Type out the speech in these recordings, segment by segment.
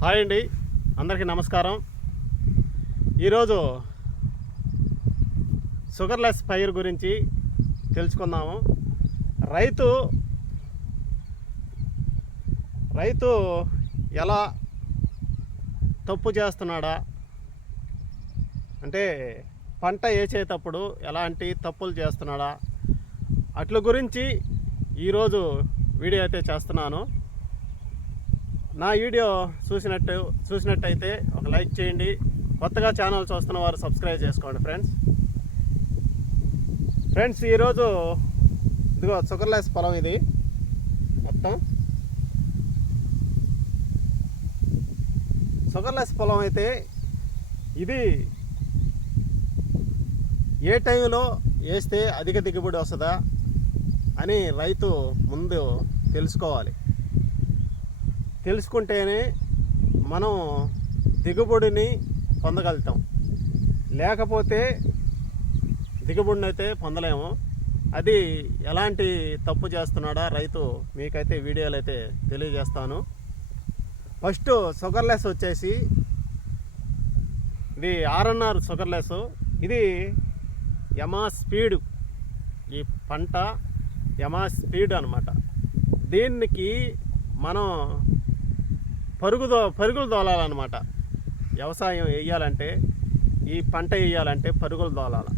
Hi అండి, అందరికీ నమస్కారం. ఈరోజు షుగర్లెస్ పైరు గురించి తెలుసుకుందాము. రైతు ఎలా తప్పు చేస్తున్నాడా అంటే పంట వేసేటప్పుడు ఎలాంటి తప్పులు చేస్తున్నాడా అట్ల గురించి ఈరోజు వీడియో అయితే చేస్తున్నాను. నా వీడియో చూసినట్టయితే ఒక లైక్ చేయండి. కొత్తగా ఛానల్ చూస్తున్న వారు సబ్స్క్రైబ్ చేసుకోండి ఫ్రెండ్స్. ఈరోజు ఇదిగో షుగర్లెస్ పొలం, ఇది మొత్తం షుగర్లెస్ పొలం. అయితే ఇది ఏ టైంలో వేస్తే అధిక దిగుబడి వస్తుందా అని రైతు ముందు తెలుసుకోవాలి. తెలుసుకుంటేనే మనం దిగుబడిని పొందగలుగుతాం, లేకపోతే దిగుబడిని అయితే పొందలేము. అది ఎలాంటి తప్పు చేస్తున్నాడా రైతు మీకైతే వీడియోలు అయితే తెలియజేస్తాను. ఫస్ట్ షుగర్లెస్ వచ్చేసి ఇది ఆర్ఎన్ఆర్ షుగర్లెస్. ఇది యమా స్పీడ్, ఈ పంట యమా స్పీడ్ అన్నమాట. దీనికి మనం పరుగులు తోలాలన్నమాట. వ్యవసాయం వేయాలంటే, ఈ పంట వేయాలంటే పరుగులు తోలాలి.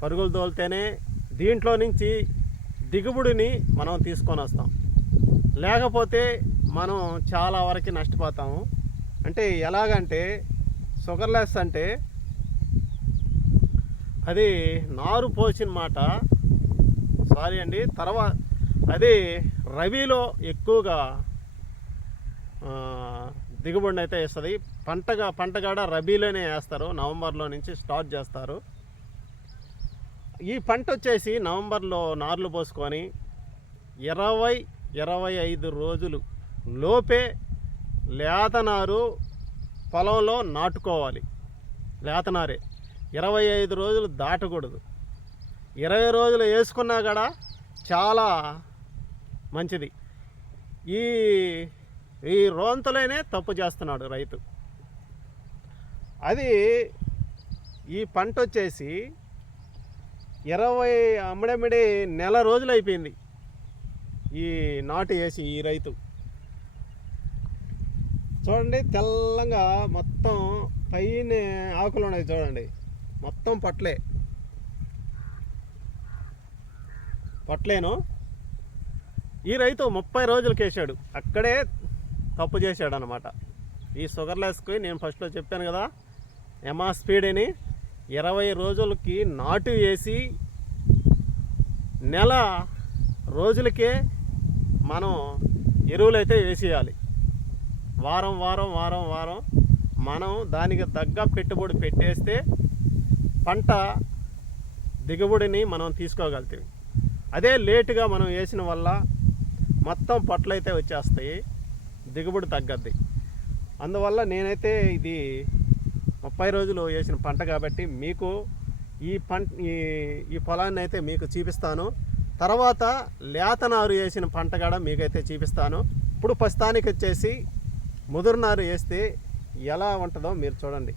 పరుగులు తోలితేనే దీంట్లో నుంచి దిగుబడిని మనం తీసుకొని వస్తాం, లేకపోతే మనం చాలా వరకు నష్టపోతాము. అంటే ఎలాగంటే షుగర్లెస్ అంటే అది నారు పోసిన మాట, సారీ అండి. తర్వాత అది రబీలో ఎక్కువగా దిగుబడిని అయితే వేస్తుంది. పంటగాడ రబీలోనే వేస్తారు, నవంబర్లో నుంచి స్టార్ట్ చేస్తారు. ఈ పంట వచ్చేసి నవంబర్లో నార్లు పోసుకొని 20-25 రోజులు లోపే లేతనారు పొలంలో నాటుకోవాలి. లేతనారే 25 రోజులు దాటకూడదు. 20 రోజులు వేసుకున్నా కూడా చాలా మంచిది. ఈ రోంతలోనే తప్పు చేస్తున్నాడు రైతు. అది ఈ పంట వచ్చేసి 20 నెల రోజులు అయిపోయింది ఈ నాటు వేసి. ఈ రైతు చూడండి, తెల్లంగా మొత్తం పైన ఆకులు ఉన్నాయి చూడండి, మొత్తం పట్లేను. ఈ రైతు 30 రోజులకి వేసాడు, అక్కడే తప్పు చేశాడు అనమాట. ఈ షుగర్లెస్కి నేను ఫస్ట్లో చెప్పాను కదా, యమా స్పీడ్ అని. 20 రోజులకి నాటు వేసి నెల రోజులకే మనం ఎరువులు అయితే వేసేయాలి. వారం మనం దానికి తగ్గ పెట్టుబడి పెట్టేస్తే పంట దిగుబడిని మనం తీసుకోగలుగుతాం. అదే లేటుగా మనం వేసిన వల్ల మొత్తం పొట్లయితే వచ్చేస్తాయి, దిగుబడి తగ్గద్ది. అందువల్ల నేనైతే ఇది 30 రోజులు వేసిన పంట కాబట్టి మీకు ఈ పొలాన్ని అయితే మీకు చూపిస్తాను. తర్వాత లేతనారు వేసిన పంట కూడా మీకైతే చూపిస్తాను. ఇప్పుడు ప్రస్తుతానికి వచ్చేసి ముదురునారు వేస్తే ఎలా ఉంటుందో మీరు చూడండి.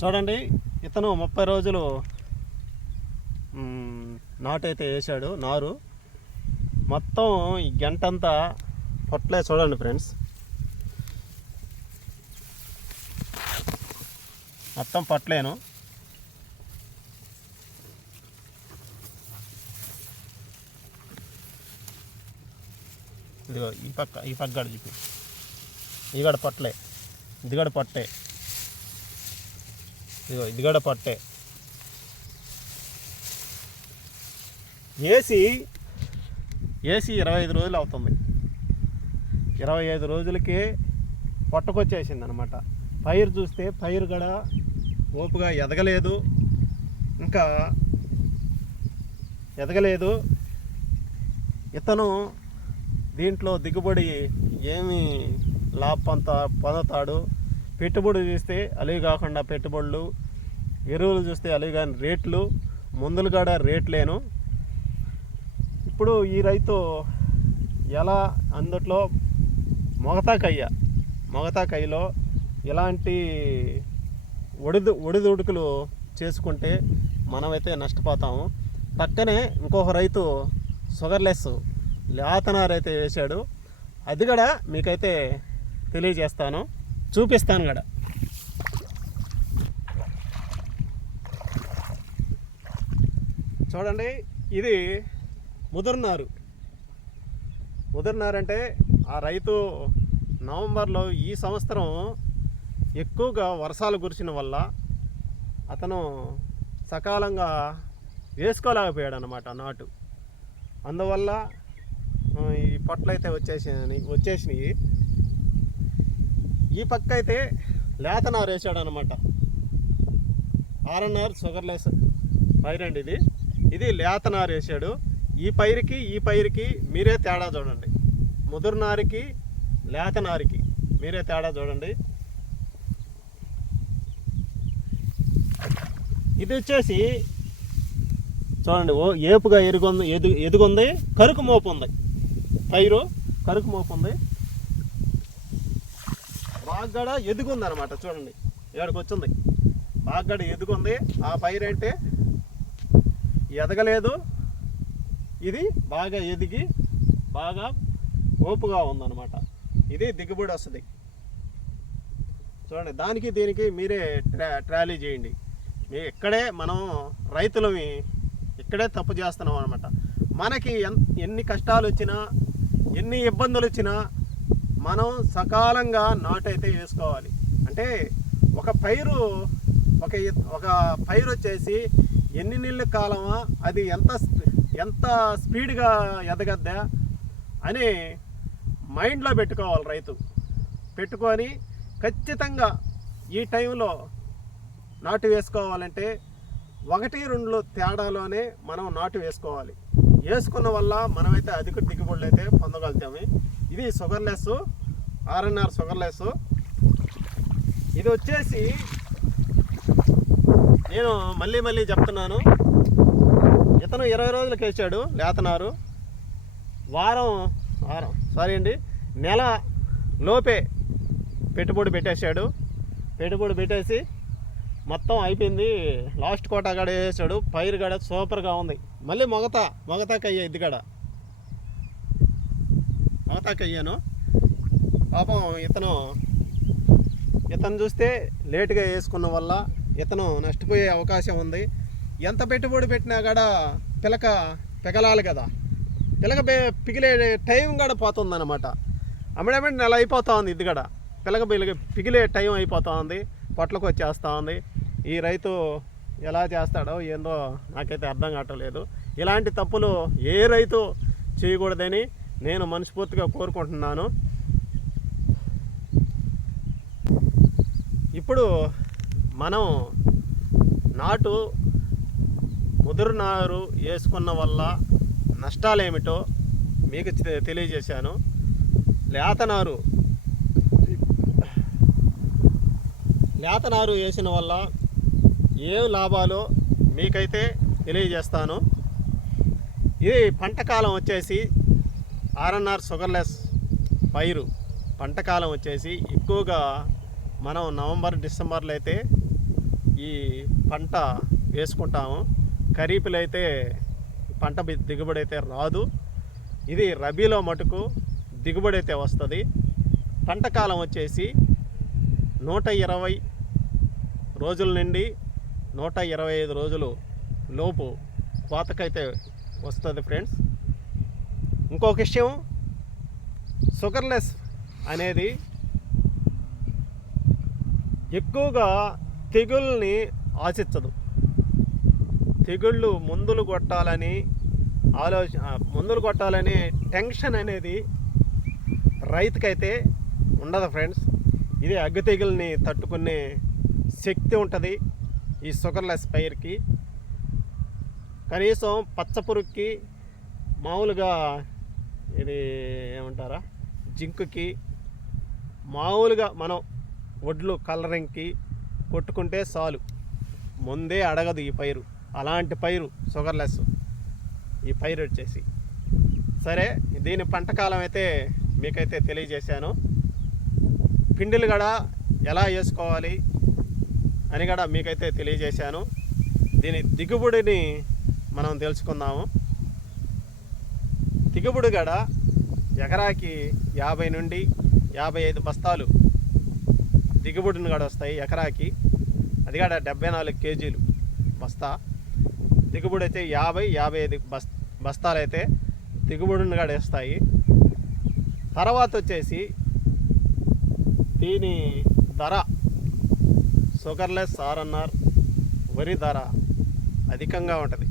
చూడండి, ఇతను 30 రోజులు నాటు అయితే వేసాడు. నారు మొత్తం ఈ గంటంతా పొట్లే. చూడండి ఫ్రెండ్స్, మొత్తం పొట్లేను. ఇదిగో ఈ పక్క గడ చూపి, ఈ గడ పొట్లే, ఇదిగడ పొట్టే, ఇదిగో ఇదిగడ పొట్టే. వేసి 25 రోజులు అవుతుంది. 25 రోజులకే పొట్టకొచ్చేసింది అనమాట. పైరు చూస్తే పైరు కూడా ఓపుగా ఎదగలేదు, ఇంకా ఎదగలేదు. ఇతను దీంట్లో దిగుబడి ఏమి లాభం పొందుతాడు, పెట్టుబడి చూస్తే అలివి కాకుండా పెట్టుబడులు, ఎరువులు చూస్తే అలివి కాని రేట్లు, మందులు కూడా రేట్లేను. ఇప్పుడు ఈ రైతు ఎలా అందుట్లో మొగతాకయ్యలో ఎలాంటి ఒడిదుడుకులు చేసుకుంటే మనమైతే నష్టపోతాము. పక్కనే ఇంకొక రైతు షుగర్లెస్ లేతనారు అయితే వేశాడు. అది కూడా మీకైతే తెలియజేస్తాను, చూపిస్తాను కూడా. చూడండి, ఇది ముదురునారు అంటే ఆ రైతు నవంబర్లో ఈ సంవత్సరం ఎక్కువగా వర్షాలు కురిసిన వల్ల అతను సకాలంగా వేసుకోలేకపోయాడు అన్నమాట నాటు. అందువల్ల ఈ పొట్లు అయితే వచ్చేసినాయి. ఈ పక్క అయితే లేతనారు వేసాడు అనమాట. ఆర్ఎన్ఆర్ షుగర్లెస్ పైరు అండి ఇది లేతనారు వేసాడు. ఈ పైరుకి మీరే తేడా చూడండి. ముదురునారికి లేతనారికి మీరే తేడా చూడండి. ఇది వచ్చేసి చూడండి, ఏపుగా ఎదుగుంది, కరుకు మోపు ఉంది. పైరు కరుకు మోపు ఉంది, బాగా ఎదుగుంది అనమాట. చూడండి, ఏడకు వచ్చింది, బాగా ఎదుగుంది. ఆ పైరు అంటే ఎదగలేదు, ఇది బాగా ఎదిగి బాగా ఓపుగా ఉందన్నమాట. ఇది దిగుబడి వస్తుంది. చూడండి, దానికి దీనికి మీరే ట్రాలీ చేయండి. ఇక్కడే మనం రైతులమి ఇక్కడే తప్పు చేస్తున్నాం అనమాట. మనకి ఎన్ని కష్టాలు వచ్చినా, ఎన్ని ఇబ్బందులు వచ్చినా మనం సకాలంగా నాటు అయితే వేసుకోవాలి. అంటే ఒక పైరు వచ్చేసి ఎన్ని నెలల కాలమా, అది ఎంత స్పీడ్గా ఎదగద్దా అని మైండ్లో పెట్టుకోవాలి రైతు. పెట్టుకొని ఖచ్చితంగా ఈ టైంలో నాటు వేసుకోవాలంటే 1-2 తేడాలోనే మనం నాటు వేసుకోవాలి. వేసుకున్న వల్ల మనమైతే అధిక దిగుబడులు అయితే పొందగలుగుతాము. ఇది షుగర్లెస్, ఆర్ఎన్ఆర్ షుగర్లెస్. ఇది వచ్చేసి నేను మళ్ళీ చెప్తున్నాను, ఇతను 20 రోజులకు వేసాడు లేతనారు. నెల లోపే పెట్టుబడి పెట్టేశాడు. పెట్టుబడి పెట్టేసి మొత్తం అయిపోయింది. లాస్ట్ కోట గడ వేసాడు. పైరు గడ సూపర్గా ఉంది. మళ్ళీ మొగతాకయ్యా, ఇది గడ మొగతాకయ్యాను. పాపం ఇతను చూస్తే లేటుగా వేసుకున్న వల్ల ఇతను నష్టపోయే అవకాశం ఉంది. ఎంత పెట్టుబడి పెట్టినా కూడా పిగలాలి కదా, పిగిలే టైం కూడా పోతుందన్నమాట. అమ్మడమేంటి నెల అయిపోతూ ఉంది. ఇది కూడా పిగిలే టైం అయిపోతూ ఉంది, పొట్లకు వచ్చేస్తూ ఉంది. ఈ రైతు ఎలా చేస్తాడో ఏందో నాకైతే అర్థం కావట్లేదు. ఇలాంటి తప్పులు ఏ రైతు చేయకూడదని నేను మనస్ఫూర్తిగా కోరుకుంటున్నాను. ఇప్పుడు మనం ముదురునారు వేసుకున్న వల్ల నష్టాలేమిటో మీకు తెలియజేశాను. లేతనారు వేసిన వల్ల ఏం లాభాలో మీకైతే తెలియజేస్తాను. ఇది పంటకాలం వచ్చేసి ఆర్ఎన్ఆర్ షుగర్లెస్ పైరు పంటకాలం వచ్చేసి ఎక్కువగా మనం నవంబర్ డిసెంబర్లో అయితే ఈ పంట వేసుకుంటాము. ఖరీఫ్లో అయితే పంట దిగుబడి అయితే రాదు. ఇది రబీలో మటుకు దిగుబడి అయితే వస్తుంది. పంటకాలం వచ్చేసి 120 రోజుల నుండి 125 రోజులు లోపు కోతకైతే వస్తుంది ఫ్రెండ్స్. ఇంకొక విషయం, షుగర్లెస్ అనేది ఎక్కువగా తెగుల్ని ఆశించదు. తెగుళ్ళు మందులు కొట్టాలని టెన్షన్ అనేది రైతుకైతే ఉండదు ఫ్రెండ్స్. ఇది అగ్గి తెగుల్ని తట్టుకునే శక్తి ఉంటుంది ఈ షుగర్లెస్ పైరుకి. కనీసం పచ్చపురుగుకి, మామూలుగా ఇది ఏమంటారా జింకుకి, మామూలుగా మనం వడ్లు కలరింగ్కి కొట్టుకుంటే చాలు, ముందే అడగదు ఈ పైరు. అలాంటి పైరు షుగర్లెస్ ఈ పైరు వచ్చేసి. సరే, దీని పంటకాలం అయితే మీకైతే తెలియజేశాను. పిండిలు కూడా ఎలా వేసుకోవాలి అని కూడా మీకైతే తెలియజేశాను. దీని దిగుబడిని మనం తెలుసుకుందాము. దిగుబడి కూడా ఎకరాకి 50 నుండి 55 బస్తాలు దిగుబడిని కూడా వస్తాయి ఎకరాకి. అది కూడా 74 కేజీలు బస్తా దిగుబడి అయితే 50-55 బస్తాలు అయితే దిగుబడిని కూడా వేస్తాయి. తర్వాత వచ్చేసి దీని ధర షుగర్లెస్ ఆర్ఎన్ఆర్ వరి ధర అధికంగా ఉంటుంది.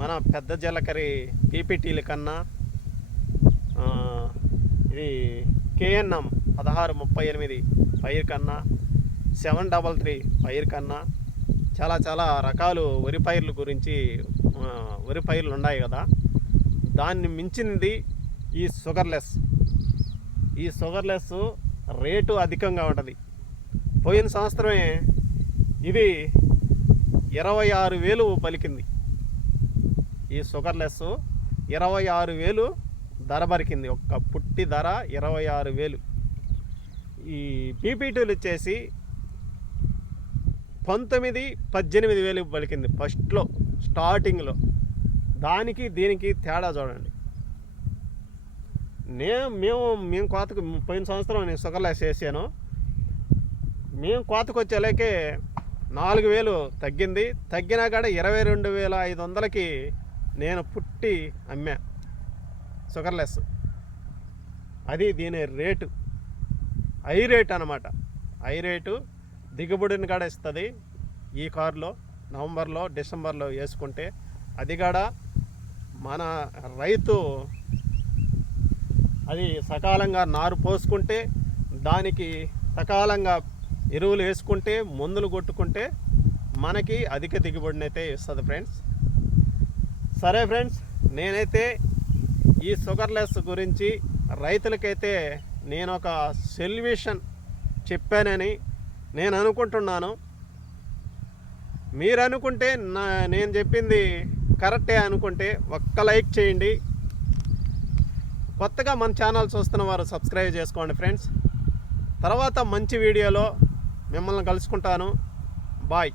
మన పెద్ద జీలకర్ర పీపీటీల కన్నా ఇది కేఎన్ఎం 1638 పైరు కన్నా 733 పైరు కన్నా చాలా చాలా రకాలు వరి పైర్ల గురించి వరి పైర్లు ఉన్నాయి కదా, దాన్ని మించినది ఈ షుగర్లెస్. ఈ షుగర్లెస్ రేటు అధికంగా ఉంటుంది. పోయిన సంవత్సరమే ఇది 26,000 పలికింది. ఈ షుగర్లెస్ 26,000 ధర పలికింది. ఒక్క పుట్టి ధర 26,000. ఈ పీపీటీలు వచ్చేసి 19-18,000 పలికింది ఫస్ట్లో, స్టార్టింగ్లో. దానికి దీనికి తేడా చూడండి. మేము కోతకు పోయిన సంవత్సరం నేను షుగర్లెస్ వేసాను. మేము కోతకు వచ్చేలాకే 4,000 తగ్గింది. తగ్గినా కూడా 22,500కి నేను పుట్టి అమ్మా షుగర్లెస్. అది దీని రేటు, హై రేట్ అన్నమాట. హై రేటు దిగుబడిని కూడా ఇస్తుంది. ఈ కారులో నవంబర్లో డిసెంబర్లో వేసుకుంటే అది కూడా మన రైతు అది సకాలంగా నారు పోసుకుంటే, దానికి సకాలంగా ఎరువులు వేసుకుంటే, మందులు కొట్టుకుంటే మనకి అధిక దిగుబడిని అయితే ఇస్తుంది ఫ్రెండ్స్. సరే ఫ్రెండ్స్, నేనైతే ఈ షుగర్లెస్ గురించి రైతులకైతే నేను ఒక సొల్యూషన్ చెప్పానని నేను అనుకుంటున్నాను. మీరు అనుకుంటే నేను చెప్పింది కరెక్టే అనుకుంటే ఒక్క లైక్ చేయండి. కొత్తగా మన ఛానల్ చూస్తున్న వారు సబ్స్క్రైబ్ చేసుకోండి ఫ్రెండ్స్. తర్వాత మంచి వీడియోలో మిమ్మల్ని కలుసుకుంటాను. బాయ్.